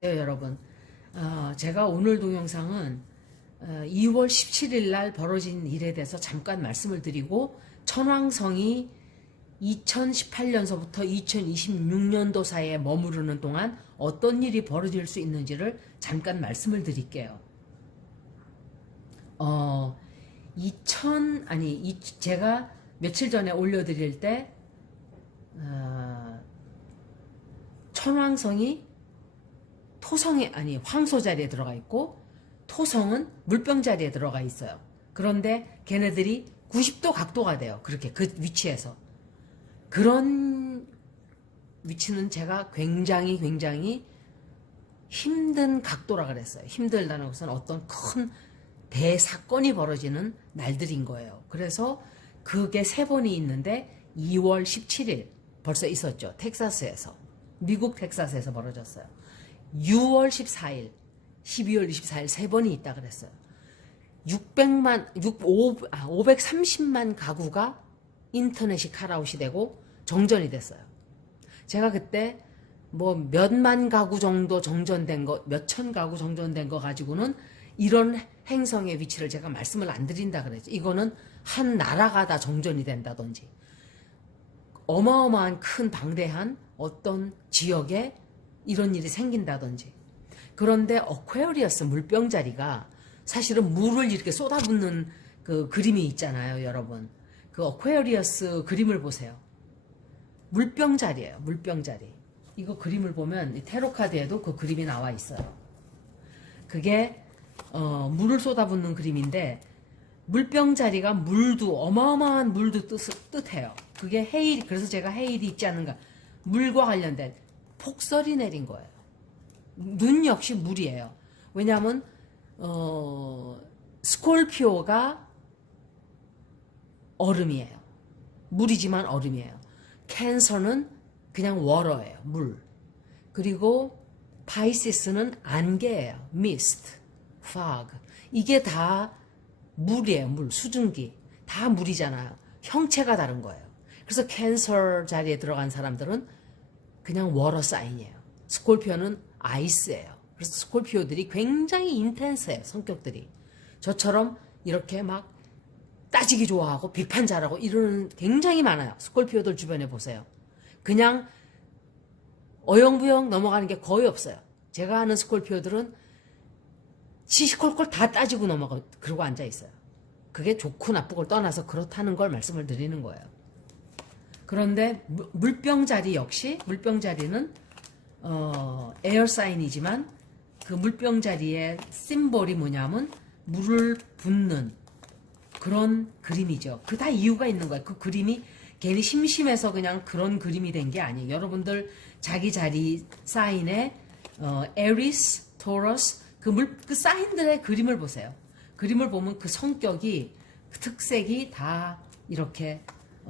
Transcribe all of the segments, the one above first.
네, 여러분. 제가 오늘 동영상은 2월 17일 날 벌어진 일에 대해서 잠깐 말씀을 드리고, 천왕성이 2018년서부터 2026년도 사이에 머무르는 동안 어떤 일이 벌어질 수 있는지를 잠깐 말씀을 드릴게요. 제가 며칠 전에 올려드릴 때, 천왕성이 황소 자리에 들어가 있고, 토성은 물병 자리에 들어가 있어요. 그런데 걔네들이 90도 각도가 돼요. 그렇게 그 위치에서. 그런 위치는 제가 굉장히 힘든 각도라 그랬어요. 힘들다는 것은 어떤 큰 대사건이 벌어지는 날들인 거예요. 그래서 그게 3번이 있는데 2월 17일 벌써 있었죠. 텍사스에서. 미국 텍사스에서 벌어졌어요. 6월 14일, 12월 24일 3번이 있다 그랬어요. 530만 가구가 인터넷이 컷아웃이 되고 정전이 됐어요. 제가 그때 뭐 몇만 가구 정도 정전된 거, 몇천 가구 정전된 거 가지고는 이런 행성의 위치를 제가 말씀을 안 드린다 그랬죠. 이거는 한 나라가 다 정전이 된다든지 어마어마한 큰 방대한 어떤 지역에 이런 일이 생긴다든지. 그런데 어퀘리어스 물병 자리가 사실은 물을 이렇게 쏟아붓는 그 그림이 있잖아요, 여러분. 그 어퀘리어스 그림을 보세요. 물병 자리예요, 물병 자리. 이거 그림을 보면 테로 카드에도 그 그림이 나와 있어요. 그게 물을 쏟아붓는 그림인데, 물병 자리가 물도 어마어마한 물도 뜻해요. 그게 해일, 그래서 제가 해일이 있지 않은가, 물과 관련된 폭설이 내린 거예요. 눈 역시 물이에요. 왜냐하면 스콜피오가 얼음이에요. 물이지만 얼음이에요. 캔서는 그냥 워러예요. 물. 그리고 파이시스는 안개예요. 미스트, fog. 이게 다 물이에요. 물, 수증기. 다 물이잖아요. 형체가 다른 거예요. 그래서 캔서 자리에 들어간 사람들은 그냥 워러 사인이에요. 스콜피오는 아이스예요. 그래서 스콜피오들이 굉장히 인텐스해요. 성격들이. 저처럼 이렇게 막 따지기 좋아하고 비판 잘하고 이러는 굉장히 많아요. 스콜피오들 주변에 보세요. 그냥 어영부영 넘어가는 게 거의 없어요. 제가 아는 스콜피오들은 시시콜콜 다 따지고 넘어가고 그러고 앉아 있어요. 그게 좋고 나쁘고를 떠나서 그렇다는 걸 말씀을 드리는 거예요. 그런데 물병 자리 역시, 물병 자리는 에어 사인이지만 그 물병 자리의 심볼이 뭐냐면 물을 붓는 그런 그림이죠. 그 다 이유가 있는 거예요. 그 그림이 괜히 심심해서 그냥 그런 그림이 된 게 아니에요. 여러분들 자기 자리 사인에 에리스, 토러스 그 사인들의 그림을 보세요. 그림을 보면 그 성격이, 그 특색이 다 이렇게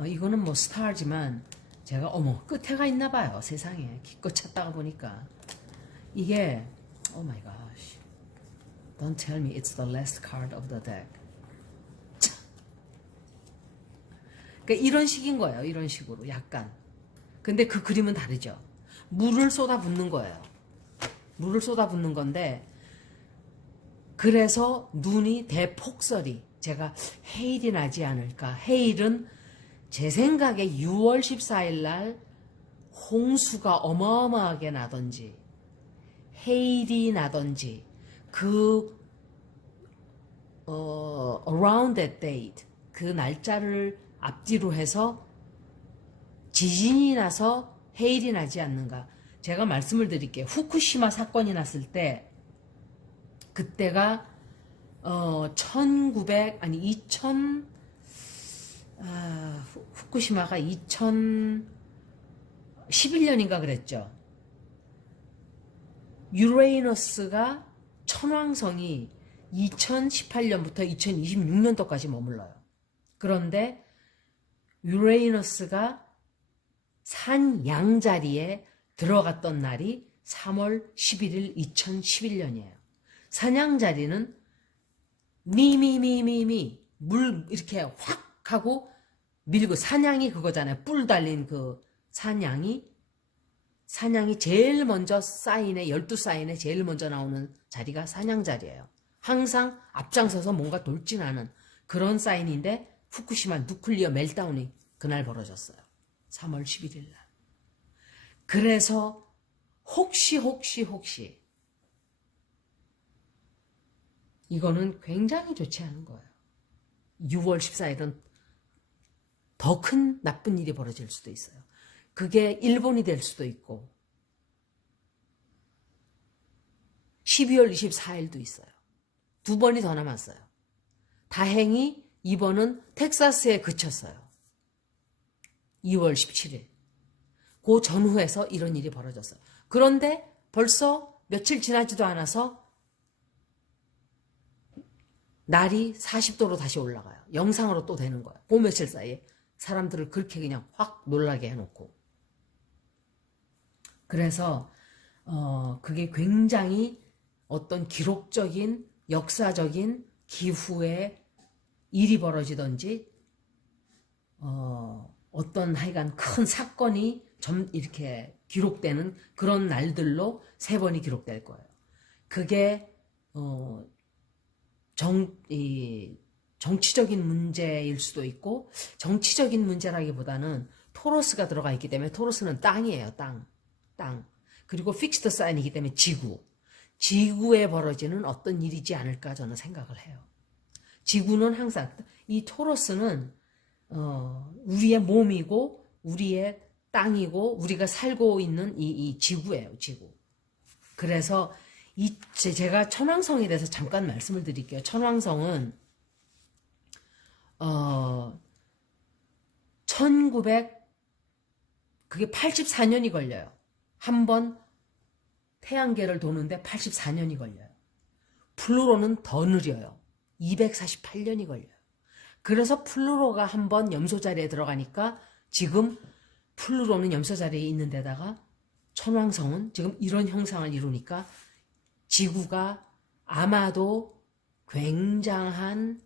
이거는 뭐 스타지만 제가 어머 끝에가 있나 봐요. 세상에 기껏 찾다가 보니까 이게 oh my gosh, don't tell me it's the last card of the deck. 그러니까 이런 식인 거예요. 이런 식으로 약간. 근데 그 그림은 다르죠. 물을 쏟아붓는 거예요. 물을 쏟아붓는 건데, 그래서 눈이 대폭설이, 제가 해일이 나지 않을까. 해일은 제 생각에 6월 14일 날 홍수가 어마어마하게 나던지 해일이 나던지 around that date, 그 날짜를 앞뒤로 해서 지진이 나서 해일이 나지 않는가. 제가 말씀을 드릴게요. 후쿠시마 사건이 났을 때 그때가 후쿠시마가 2011년인가 그랬죠. 유레이너스가 천왕성이 2018년부터 2026년도까지 머물러요. 그런데 유레이너스가 산 양자리에 들어갔던 날이 3월 11일 2011년이에요. 산양자리는 물 이렇게 확 하고 밀고, 산양이 그거잖아요. 뿔 달린 그 산양이 사냥이 제일 먼저 사인에 12사인에 제일 먼저 나오는 자리가 사냥 자리예요. 항상 앞장서서 뭔가 돌진하는 그런 사인인데 후쿠시마 누클리어 멜다운이 그날 벌어졌어요. 3월 11일 날. 그래서 혹시 이거는 굉장히 좋지 않은 거예요. 6월 14일은 더 큰 나쁜 일이 벌어질 수도 있어요. 그게 일본이 될 수도 있고 12월 24일도 있어요. 2번이 더 남았어요. 다행히 이번은 텍사스에 그쳤어요. 2월 17일. 그 전후에서 이런 일이 벌어졌어요. 그런데 벌써 며칠 지나지도 않아서 날이 40도로 다시 올라가요. 영상으로 또 되는 거예요. 그 며칠 사이에 사람들을 그렇게 그냥 확 놀라게 해놓고. 그래서 그게 굉장히 어떤 기록적인 역사적인 기후에 일이 벌어지든지 어떤 하여간 큰 사건이 이렇게 기록되는 그런 날들로 3번이 기록될 거예요. 그게 정치적인 문제일 수도 있고 정치적인 문제라기보다는 토러스가 들어가 있기 때문에 토러스는 땅이에요. 땅. 그리고 픽스드 사인이기 때문에 지구에 벌어지는 어떤 일이지 않을까 저는 생각을 해요. 지구는 항상 이 토러스는 우리의 몸이고 우리의 땅이고 우리가 살고 있는 이 지구예요. 지구. 그래서 제가 천왕성에 대해서 잠깐 말씀을 드릴게요. 천왕성은 그게 84년이 걸려요. 한 번 태양계를 도는데 84년이 걸려요. 플루토는 더 느려요. 248년이 걸려요. 그래서 플루토가 한 번 염소 자리에 들어가니까 지금 플루토는 염소 자리에 있는 데다가 천왕성은 지금 이런 형상을 이루니까 지구가 아마도 굉장한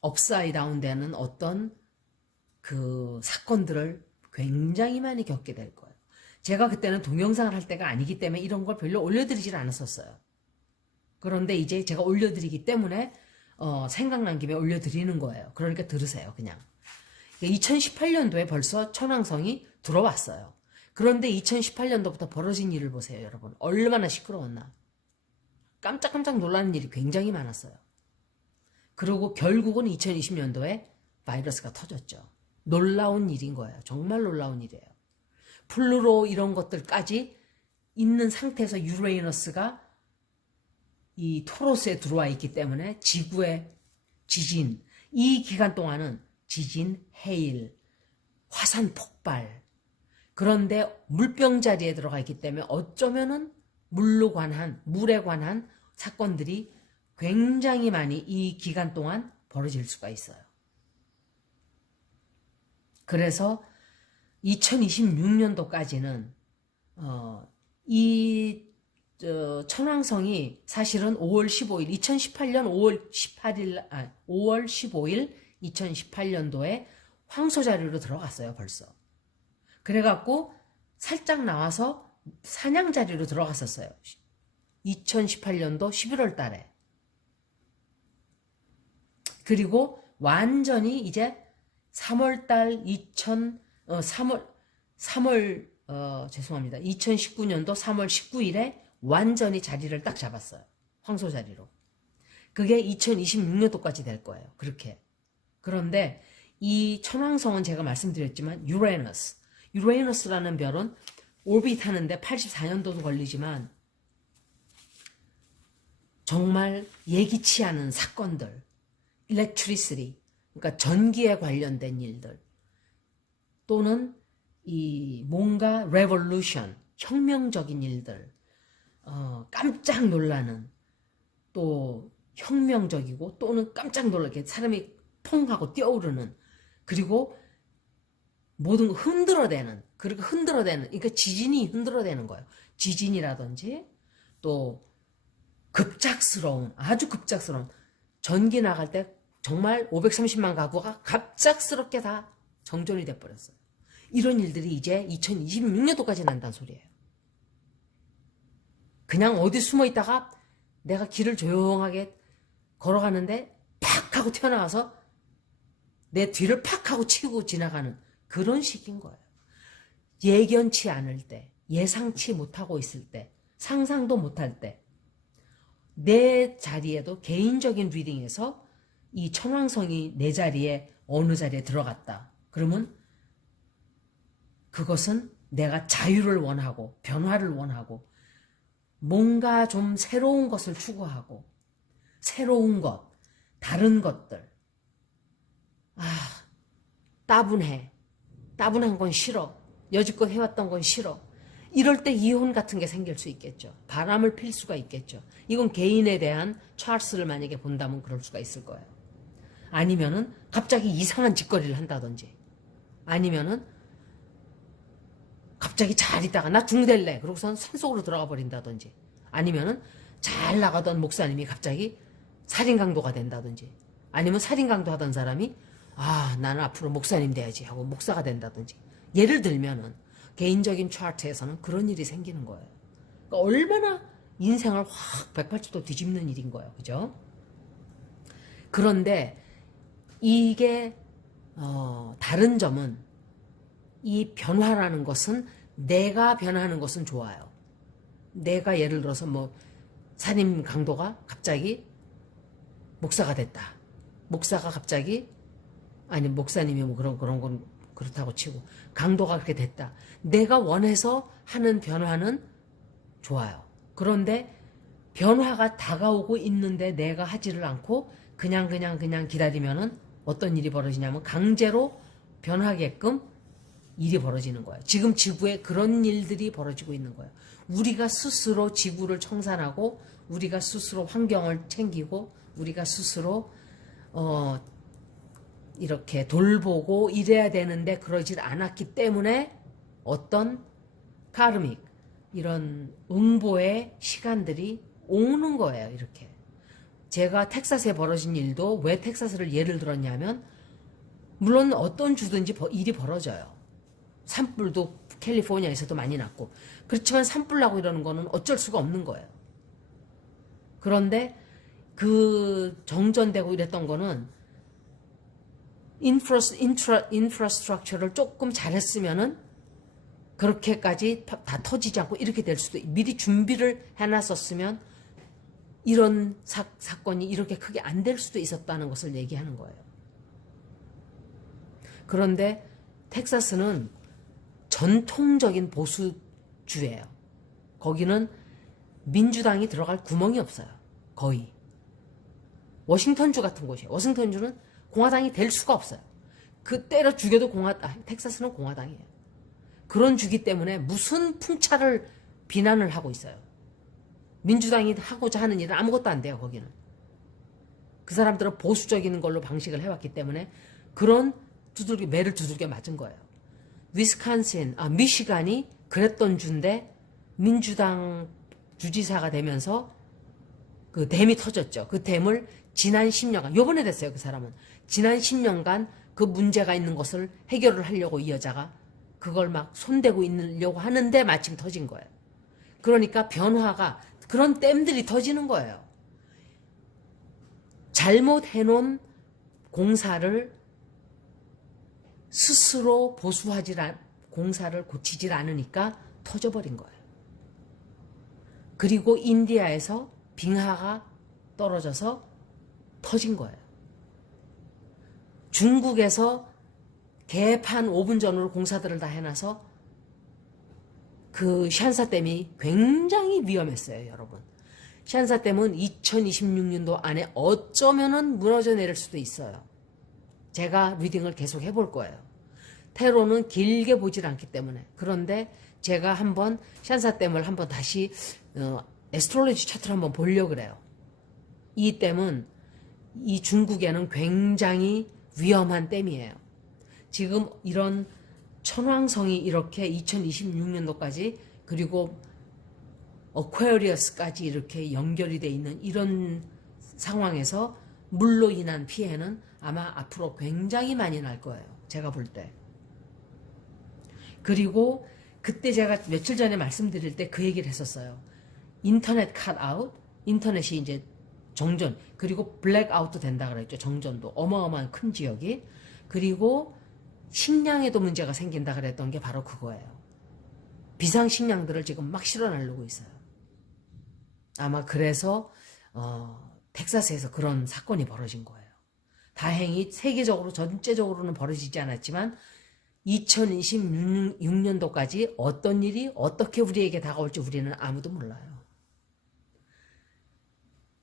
업사이드 다운 되는 어떤 그 사건들을 굉장히 많이 겪게 될 거예요. 제가 그때는 동영상을 할 때가 아니기 때문에 이런 걸 별로 올려드리질 않았었어요. 그런데 이제 제가 올려드리기 때문에 생각난 김에 올려드리는 거예요. 그러니까 들으세요. 그냥. 2018년도에 벌써 천왕성이 들어왔어요. 그런데 2018년도부터 벌어진 일을 보세요. 여러분. 얼마나 시끄러웠나. 깜짝깜짝 놀라는 일이 굉장히 많았어요. 그리고 결국은 2020년도에 바이러스가 터졌죠. 놀라운 일인 거예요. 정말 놀라운 일이에요. 플루토 이런 것들까지 있는 상태에서 유레이너스가 이 토로스에 들어와 있기 때문에 지구의 지진, 이 기간 동안은 지진, 해일, 화산 폭발, 그런데 물병 자리에 들어가 있기 때문에 어쩌면은 물에 관한 사건들이 굉장히 많이 이 기간 동안 벌어질 수가 있어요. 그래서 2026년도까지는 이 천왕성이 사실은 5월 15일 2018년 5월 15일 2018년도에 황소 자리로 들어갔어요. 벌써. 그래갖고 살짝 나와서 사냥 자리로 들어갔었어요. 2018년도 11월 달에. 그리고 완전히 이제 3월달 2019년도 3월 19일에 완전히 자리를 딱 잡았어요. 황소 자리로. 그게 2026년도까지 될 거예요. 그렇게. 그런데 이 천왕성은 제가 말씀드렸지만 유레너스라는 별은 오비트 하는데 84년도도 걸리지만 정말 예기치 않은 사건들, electricity, 그러니까 전기에 관련된 일들, 또는 이 뭔가 revolution, 혁명적인 일들, 깜짝 놀라는, 또 혁명적이고 또는 깜짝 놀라게 사람이 퐁 하고 뛰어오르는, 그리고 모든 흔들어대는, 그러니까 지진이 흔들어대는 거예요. 지진이라든지 또 아주 급작스러운 전기 나갈 때 정말 530만 가구가 갑작스럽게 다 정전이 돼버렸어요. 이런 일들이 이제 2026년도까지 난다는 소리예요. 그냥 어디 숨어 있다가 내가 길을 조용하게 걸어가는데 팍 하고 튀어나와서 내 뒤를 팍 하고 치고 지나가는 그런 식인 거예요. 예견치 않을 때, 예상치 못하고 있을 때, 상상도 못할 때, 내 자리에도 개인적인 리딩에서 이 천왕성이 내 자리에 어느 자리에 들어갔다. 그러면 그것은 내가 자유를 원하고 변화를 원하고 뭔가 좀 새로운 것을 추구하고 새로운 것, 다른 것들. 따분해. 따분한 건 싫어. 여지껏 해왔던 건 싫어. 이럴 때 이혼 같은 게 생길 수 있겠죠. 바람을 필 수가 있겠죠. 이건 개인에 대한 차트를 만약에 본다면 그럴 수가 있을 거예요. 아니면은 갑자기 이상한 짓거리를 한다든지 아니면은 갑자기 잘 있다가 나 중될래 그러고선 산속으로 들어가 버린다든지 아니면은 잘 나가던 목사님이 갑자기 살인강도가 된다든지 아니면 살인강도 하던 사람이 나는 앞으로 목사님 돼야지 하고 목사가 된다든지 예를 들면은 개인적인 차트에서는 그런 일이 생기는 거예요. 그러니까 얼마나 인생을 확 180도 뒤집는 일인 거예요. 그죠? 그런데 이게 다른 점은 이 변화라는 것은 내가 변하는 것은 좋아요. 내가 예를 들어서 뭐 살인 강도가 갑자기 목사가 됐다. 목사가 갑자기 아니 목사님이 뭐 그런 건 그렇다고 치고 강도가 그렇게 됐다. 내가 원해서 하는 변화는 좋아요. 그런데 변화가 다가오고 있는데 내가 하지를 않고 그냥 기다리면은 어떤 일이 벌어지냐면 강제로 변하게끔 일이 벌어지는 거예요. 지금 지구에 그런 일들이 벌어지고 있는 거예요. 우리가 스스로 지구를 청산하고 우리가 스스로 환경을 챙기고 우리가 스스로 이렇게 돌보고 이래야 되는데 그러질 않았기 때문에 어떤 카르믹 이런 응보의 시간들이 오는 거예요. 이렇게 제가 텍사스에 벌어진 일도 왜 텍사스를 예를 들었냐면 물론 어떤 주든지 일이 벌어져요. 산불도 캘리포니아에서도 많이 났고 그렇지만 산불 나고 이러는 거는 어쩔 수가 없는 거예요. 그런데 그 정전되고 이랬던 거는 인프라스트럭처를 조금 잘했으면은 그렇게까지 다 터지지 않고 이렇게 될 수도 미리 준비를 해놨었으면 이런 사건이 이렇게 크게 안 될 수도 있었다는 것을 얘기하는 거예요. 그런데 텍사스는 전통적인 보수주예요. 거기는 민주당이 들어갈 구멍이 없어요. 거의. 워싱턴주 같은 곳이에요. 워싱턴주는 공화당이 될 수가 없어요. 그 때려 죽여도 텍사스는 공화당이에요. 그런 주기 때문에 무슨 풍차를 비난을 하고 있어요. 민주당이 하고자 하는 일은 아무것도 안 돼요. 거기는. 그 사람들은 보수적인 걸로 방식을 해왔기 때문에 그런 매를 두들겨 맞은 거예요. 미시간이 그랬던 주인데 민주당 주지사가 되면서 그 댐이 터졌죠. 그 댐을 지난 10년간, 요번에 됐어요. 그 사람은. 지난 10년간 그 문제가 있는 것을 해결을 하려고 이 여자가 그걸 막 손대고 있으려고 하는데 마침 터진 거예요. 그러니까 변화가 그런 댐들이 터지는 거예요. 잘못해놓은 공사를 스스로 공사를 고치질 않으니까 터져버린 거예요. 그리고 인디아에서 빙하가 떨어져서 터진 거예요. 중국에서 개판 5분 전으로 공사들을 다 해놔서 그 샨사댐이 굉장히 위험했어요, 여러분. 샨사댐은 2026년도 안에 어쩌면은 무너져 내릴 수도 있어요. 제가 리딩을 계속 해볼 거예요. 테러는 길게 보질 않기 때문에. 그런데 제가 한번 샨사댐을 한번 다시 에스트롤로지 차트를 한번 보려고 그래요. 이 댐은 이 중국에는 굉장히 위험한 댐이에요. 지금 이런 천왕성이 이렇게 2026년도까지 그리고 어퀘리어스까지 이렇게 연결이 돼 있는 이런 상황에서 물로 인한 피해는 아마 앞으로 굉장히 많이 날 거예요. 제가 볼 때. 그리고 그때 제가 며칠 전에 말씀드릴 때 그 얘기를 했었어요. 인터넷 컷아웃, 인터넷이 이제 정전, 그리고 블랙아웃도 된다 그랬죠. 정전도 어마어마한 큰 지역이. 그리고 식량에도 문제가 생긴다 그랬던 게 바로 그거예요. 비상식량들을 지금 막 실어 나르고 있어요. 아마 그래서 텍사스에서 그런 사건이 벌어진 거예요. 다행히 세계적으로 전체적으로는 벌어지지 않았지만 2026년도까지 어떤 일이 어떻게 우리에게 다가올지 우리는 아무도 몰라요.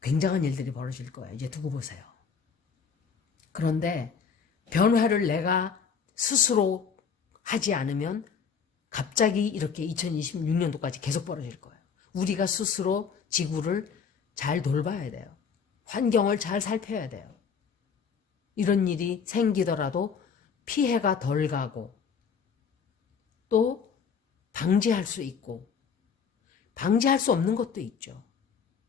굉장한 일들이 벌어질 거예요. 이제 두고 보세요. 그런데 변화를 내가 스스로 하지 않으면 갑자기 이렇게 2026년도까지 계속 벌어질 거예요. 우리가 스스로 지구를 잘 돌봐야 돼요. 환경을 잘 살펴야 돼요. 이런 일이 생기더라도 피해가 덜 가고 또 방지할 수 있고 방지할 수 없는 것도 있죠.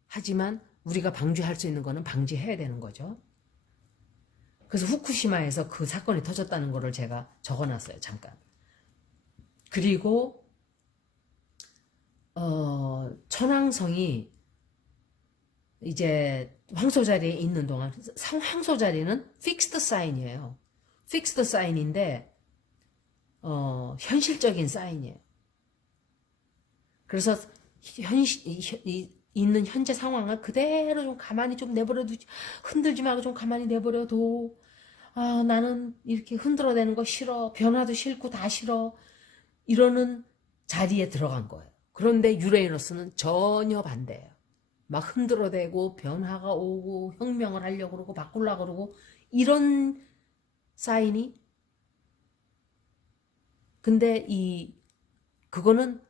하지만 우리가 방지할 수 있는 거는 방지해야 되는 거죠. 그래서 후쿠시마에서 그 사건이 터졌다는 거를 제가 적어놨어요. 잠깐. 그리고 천왕성이 이제 황소자리에 있는 동안 황소자리는 픽스드 사인이에요. 픽스드 사인인데 현실적인 사인이에요. 그래서 있는 현재 상황을 그대로 좀 가만히 좀 내버려두지, 흔들지 말고 좀 가만히 내버려둬. 아, 나는 이렇게 흔들어대는 거 싫어. 변화도 싫고 다 싫어. 이러는 자리에 들어간 거예요. 그런데 유레이너스는 전혀 반대예요. 막 흔들어대고 변화가 오고 혁명을 하려고 그러고 바꾸려고 그러고 이런 사인이, 근데 그거는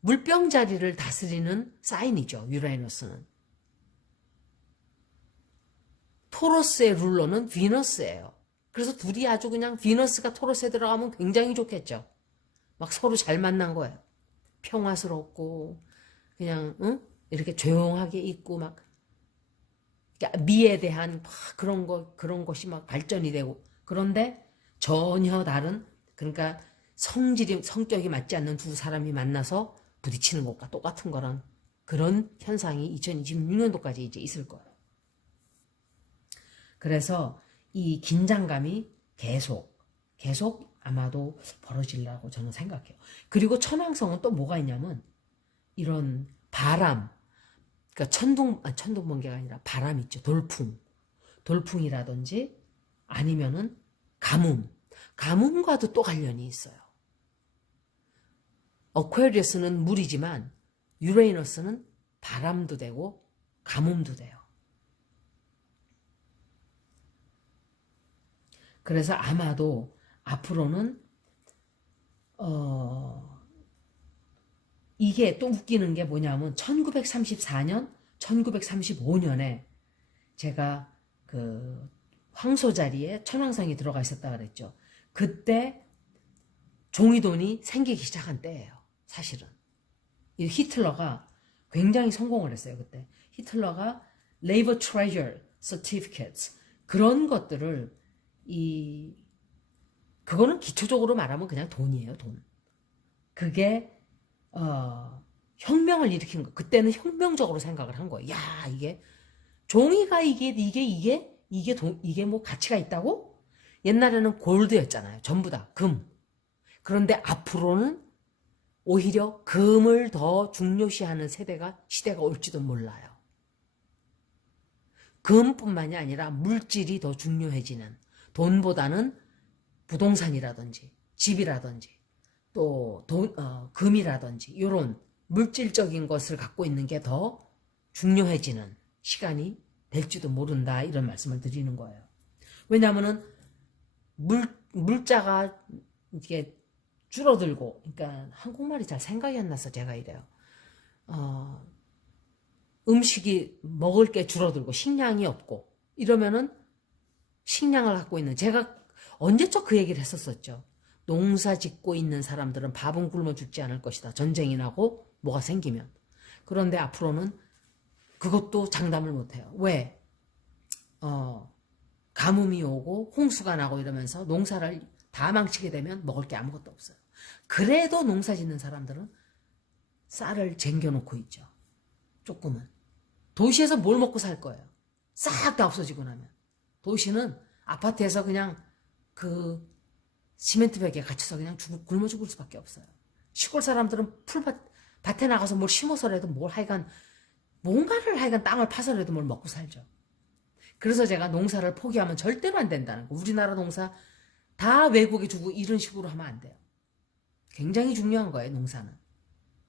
물병 자리를 다스리는 사인이죠. 유레이너스는. 토러스의 룰러는 비너스예요. 그래서 둘이 아주 그냥 비너스가 토러스에 들어가면 굉장히 좋겠죠. 막 서로 잘 만난 거예요. 평화스럽고 그냥 이렇게 조용하게 있고 막 미에 대한 막 그런 것이 막 발전이 되고. 그런데 전혀 다른, 그러니까 성격이 맞지 않는 두 사람이 만나서 부딪히는 것과 똑같은 거랑 그런 현상이 2026년도까지 이제 있을 거예요. 그래서 이 긴장감이 계속 아마도 벌어지려고 저는 생각해요. 그리고 천왕성은 또 뭐가 있냐면 이런 바람, 그러니까 천둥번개가 아니라 바람 있죠. 돌풍이라든지 아니면은 가뭄과도 또 관련이 있어요. 어퀘리어스는 물이지만 유레이너스는 바람도 되고 가뭄도 돼요. 그래서 아마도 앞으로는 이게 또 웃기는 게 뭐냐면 1934년, 1935년에 제가 그 황소자리에 천왕성이 들어가 있었다 그랬죠. 그때 종이돈이 생기기 시작한 때예요. 사실은. 이 히틀러가 굉장히 성공을 했어요. 그때. 히틀러가 Labor Treasure Certificates 그런 것들을 그거는 기초적으로 말하면 그냥 돈이에요. 돈. 그게 혁명을 일으킨 거. 그때는 혁명적으로 생각을 한 거예요. 야, 이게 종이가 이게 뭐 가치가 있다고? 옛날에는 골드였잖아요. 전부 다 금. 그런데 앞으로는 오히려 금을 더 중요시하는 시대가 올지도 몰라요. 금뿐만이 아니라 물질이 더 중요해지는, 돈보다는 부동산이라든지 집이라든지 또 금이라든지 이런 물질적인 것을 갖고 있는 게 더 중요해지는 시간이 될지도 모른다, 이런 말씀을 드리는 거예요. 왜냐하면은 물자가 이게 줄어들고, 그러니까 한국말이 잘 생각이 안 나서 제가 이래요. 음식이 먹을 게 줄어들고 식량이 없고 이러면은 식량을 갖고 있는, 제가 언제적 그 얘기를 했었었죠. 농사 짓고 있는 사람들은 밥은 굶어 죽지 않을 것이다. 전쟁이 나고 뭐가 생기면. 그런데 앞으로는 그것도 장담을 못해요. 왜? 가뭄이 오고 홍수가 나고 이러면서 농사를 다 망치게 되면 먹을 게 아무것도 없어요. 그래도 농사 짓는 사람들은 쌀을 쟁겨놓고 있죠. 조금은. 도시에서 뭘 먹고 살 거예요? 싹 다 없어지고 나면. 도시는 아파트에서 그냥 그 시멘트 벽에 갇혀서 그냥 굶어 죽을 수밖에 없어요. 시골 사람들은 밭에 나가서 뭘 심어서라도 뭘 하여간 뭔가를 하여간 땅을 파서라도 뭘 먹고 살죠. 그래서 제가 농사를 포기하면 절대로 안 된다는 거. 우리나라 농사 다 외국에 주고 이런 식으로 하면 안 돼요. 굉장히 중요한 거예요, 농사는.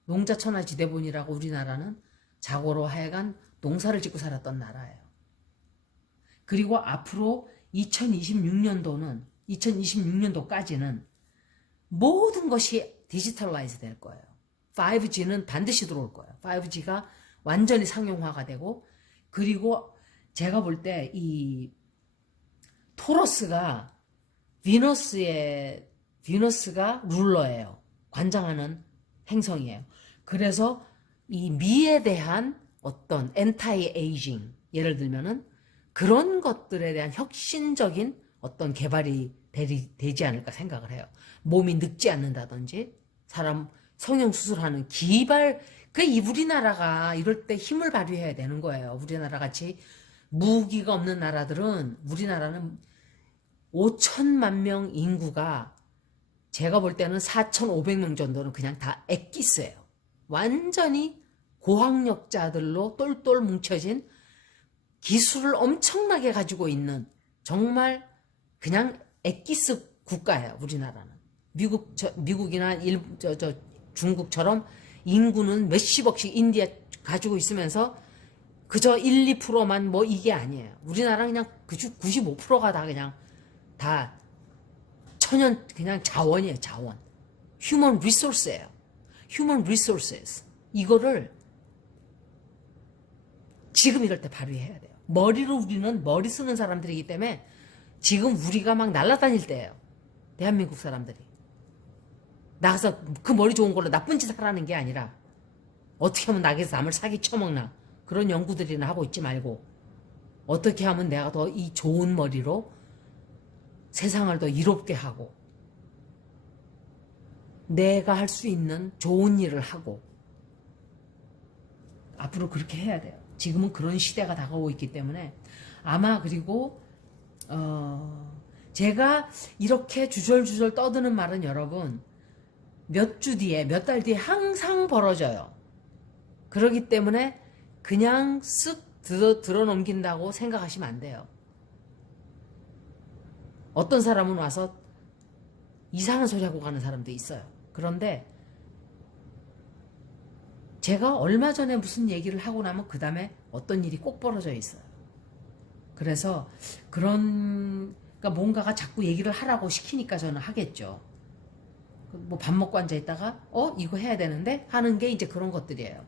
농자천하지대본이라고 우리나라는 자고로 하여간 농사를 짓고 살았던 나라예요. 그리고 앞으로 2026년도까지는 모든 것이 디지털라이즈 될 거예요. 5G는 반드시 들어올 거예요. 5G가 완전히 상용화가 되고, 그리고 제가 볼 때 이 토러스가 비너스가 룰러예요. 관장하는 행성이에요. 그래서 이 미에 대한 어떤 엔타이 에이징, 예를 들면은 그런 것들에 대한 혁신적인 어떤 개발이 되지 않을까 생각을 해요. 몸이 늙지 않는다든지, 사람 성형수술하는 이 우리나라가 이럴 때 힘을 발휘해야 되는 거예요. 우리나라 같이 무기가 없는 나라들은, 우리나라는 5천만 명 인구가 제가 볼 때는 4,500명 정도는 그냥 다 엑기스예요. 완전히 고학력자들로 똘똘 뭉쳐진 기술을 엄청나게 가지고 있는 정말 그냥 엑기스 국가예요. 우리나라는. 미국이나 중국처럼 인구는 몇십억씩 인디아 가지고 있으면서 그저 1, 2%만 뭐 이게 아니에요. 우리나라는 그냥 95%가 다 그냥 자원이에요, 자원. 휴먼 리소스예요. 휴먼 리소스스. 이거를 지금 이럴 때 발휘해야 돼요. 우리는 머리 쓰는 사람들이기 때문에 지금 우리가 막 날아다닐 때예요. 대한민국 사람들이. 나가서 그 머리 좋은 걸로 나쁜 짓 하라는 게 아니라 어떻게 하면 낙에서 남을 사기 쳐먹나, 그런 연구들이나 하고 있지 말고 어떻게 하면 내가 더 이 좋은 머리로 세상을 더 이롭게 하고 내가 할 수 있는 좋은 일을 하고, 앞으로 그렇게 해야 돼요. 지금은 그런 시대가 다가오고 있기 때문에 아마, 그리고 제가 이렇게 주절주절 떠드는 말은 여러분 몇 달 뒤에 항상 벌어져요. 그렇기 때문에 그냥 쓱 들어 넘긴다고 생각하시면 안 돼요. 어떤 사람은 와서 이상한 소리 하고 가는 사람도 있어요. 그런데 제가 얼마 전에 무슨 얘기를 하고 나면 그 다음에 어떤 일이 꼭 벌어져 있어요. 그래서 그러니까 뭔가가 자꾸 얘기를 하라고 시키니까 저는 하겠죠. 뭐 밥 먹고 앉아 있다가 이거 해야 되는데 하는 게 이제 그런 것들이에요.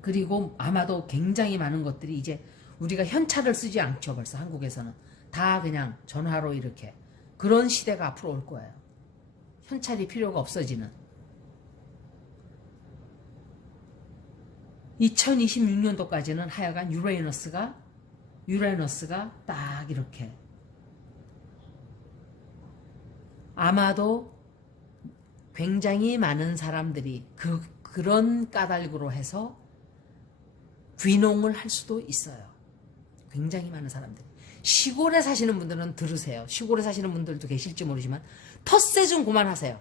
그리고 아마도 굉장히 많은 것들이 이제 우리가 현찰을 쓰지 않죠. 벌써 한국에서는 다 그냥 전화로 이렇게, 그런 시대가 앞으로 올 거예요. 현찰이 필요가 없어지는. 2026년도까지는 하여간 유레너스가 딱 이렇게, 아마도 굉장히 많은 사람들이 그런 까닭으로 해서 귀농을 할 수도 있어요. 굉장히 많은 사람들이. 시골에 사시는 분들은 들으세요. 시골에 사시는 분들도 계실지 모르지만 텃세 좀 그만하세요.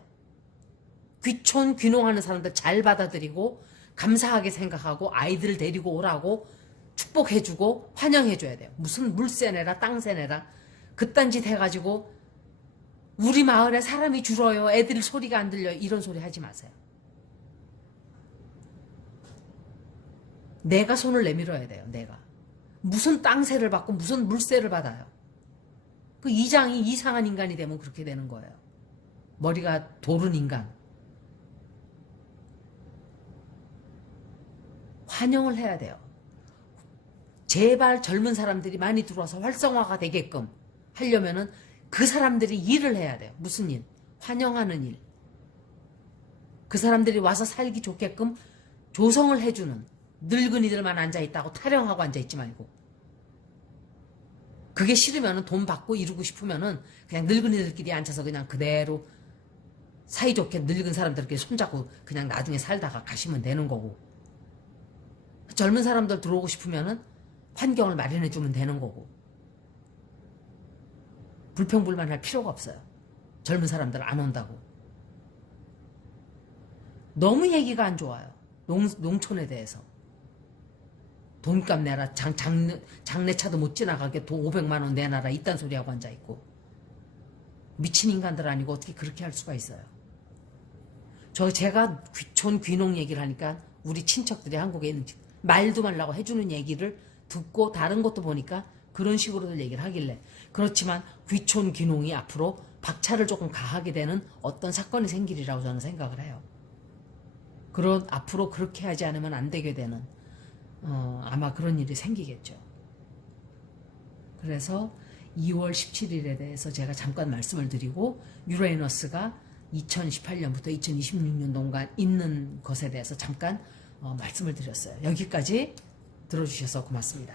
귀농하는 사람들 잘 받아들이고 감사하게 생각하고 아이들 데리고 오라고 축복해주고 환영해줘야 돼요. 무슨 물세 내라 땅세 내라 그딴 짓 해가지고 우리 마을에 사람이 줄어요, 애들 소리가 안 들려요, 이런 소리 하지 마세요. 내가 손을 내밀어야 돼요. 내가 무슨 땅세를 받고 무슨 물세를 받아요. 그 이장이 이상한 인간이 되면 그렇게 되는 거예요. 머리가 도른 인간. 환영을 해야 돼요. 제발 젊은 사람들이 많이 들어와서 활성화가 되게끔 하려면은 그 사람들이 일을 해야 돼요. 무슨 일? 환영하는 일. 그 사람들이 와서 살기 좋게끔 조성을 해주는, 늙은이들만 앉아있다고 타령하고 앉아있지 말고, 그게 싫으면은 돈 받고 이루고 싶으면은 그냥 늙은이들끼리 앉아서 그냥 그대로 사이좋게 늙은 사람들끼리 손잡고 그냥 나중에 살다가 가시면 되는 거고, 젊은 사람들 들어오고 싶으면은 환경을 마련해 주면 되는 거고. 불평불만할 필요가 없어요. 젊은 사람들 안 온다고. 너무 얘기가 안 좋아요. 농촌에 대해서. 돈값 내라. 장례차도 못 지나가게 돈 500만 원 내놔라. 이딴 소리하고 앉아있고. 미친 인간들 아니고 어떻게 그렇게 할 수가 있어요. 제가 귀촌 귀농 얘기를 하니까 우리 친척들이 한국에 있는 말도 말라고 해주는 얘기를 듣고 다른 것도 보니까 그런 식으로들 얘기를 하길래, 그렇지만 귀촌 귀농이 앞으로 박차를 조금 가하게 되는 어떤 사건이 생기리라고 저는 생각을 해요. 앞으로 그렇게 하지 않으면 안 되게 되는 아마 그런 일이 생기겠죠. 그래서 2월 17일에 대해서 제가 잠깐 말씀을 드리고, 유레너스가 2018년부터 2026년 동안 있는 것에 대해서 잠깐 말씀을 드렸어요. 여기까지 들어주셔서 고맙습니다.